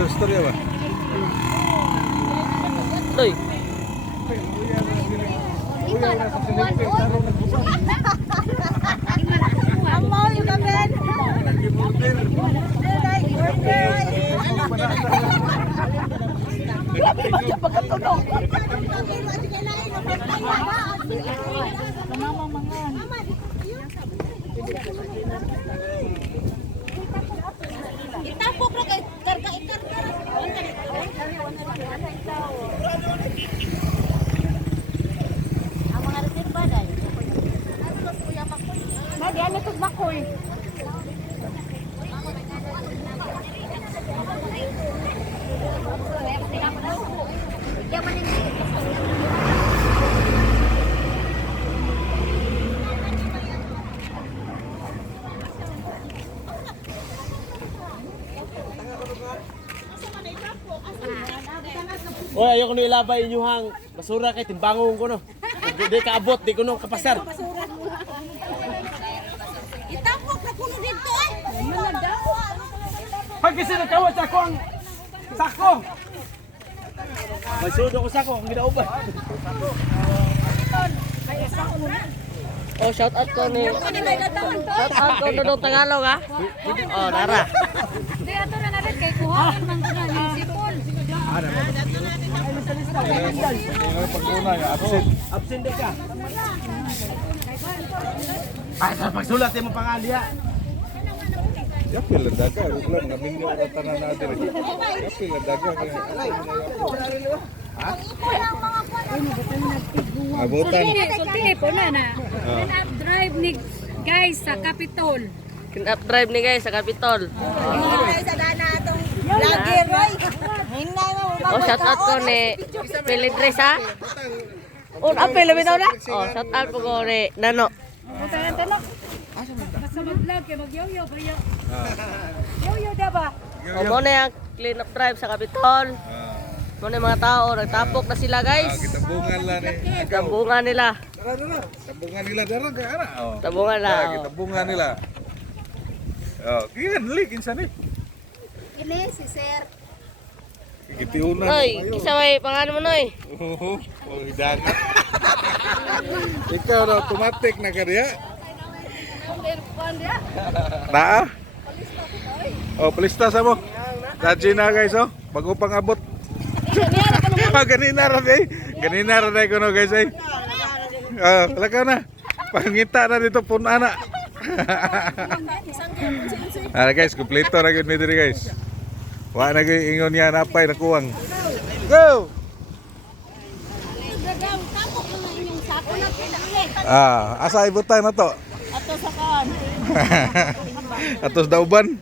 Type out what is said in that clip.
Istorya ba? Toy. Amo yung kamen. Itapok ra kay karga-karga. Ang mga reserva dai. Madi ano to bakoy? Oy, ayoko na ilabay inyuhang basura kay timbangong ko no. Di kaabot, di ko no kapasar. Itapok ra kuno dito ay. Pag kasi nagkawas ako ang sako. May sudo ko sako, ang ginauban. Oh, shout out ko ni. Shout out ko Dodong Tagalog ha. Oh, Dara. Di ato na natin kay kuhaan man ko na ni sipol. Absent di ka. Ay, sa pagsulat mo pangalan diha. Ya pila daga, ulan nga minyo ang tanan natin. Ya pila daga. Ha? Abutan. Sulti po na na. Up drive ni guys sa Capitol. Kinap drive ni guys sa Capitol. Sa dana atong vlogger roy. Hinay mo Oh, shout out ko ni Pelidres ha. Oh, apel labi daw na. Oh, shout out po ko ni Nano. tanong. Basta mag-vlog kay mag-yoyo priya. Yoyo da ba? Oh, mo na yung clean up drive sa Capitol. Mo na yung mga tao, nagtapok na sila guys. Kitabungan lang ni. Tambungan nila. Dara. Tabungan nila dara ka ana. Oh. Tambungan na. Oh. Kitabungan nila. Oh, kiyan lik insan ni. Ini si Sir. Kitiunan. Noy, kisa may pangalan mo Noy. Oh, idan. Ikaw na automatic na ka diya. Naa? Oh, palista sa mo. Dadji na guys oh. Bago pang abot. Ganina ra day. Ganina ra day ko no guys ay. Lakaw na. Pangita na dito pun ana. Guys, kumpleto na gyud ni diri guys. Wa na gyud ingon niya napay nakuwang. Go. Tapok na inyong sako na pinakit. Asa ibutan na to? Ato sa kan. Atos dauban.